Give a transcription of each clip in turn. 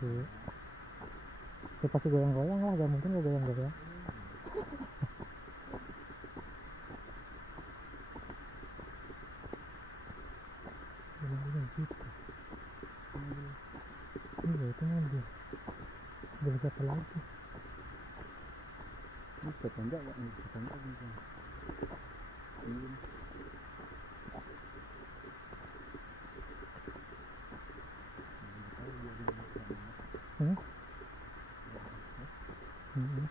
sih. Ya pasti goyang-goyang lah, gak mungkin gak goyang-goyang. Goyang-goyang gitu. Iya itu mobil. Mobil siapa lagi? Ini tetangga ya, ini tetangga bisa. Ini Hmm? Hmm.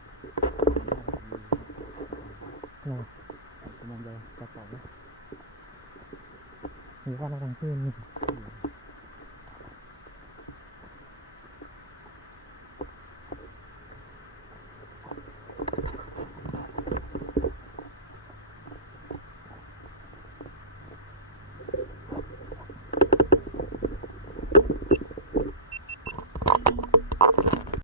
Nah, cuma jalan kapal ya. bukan orang sini.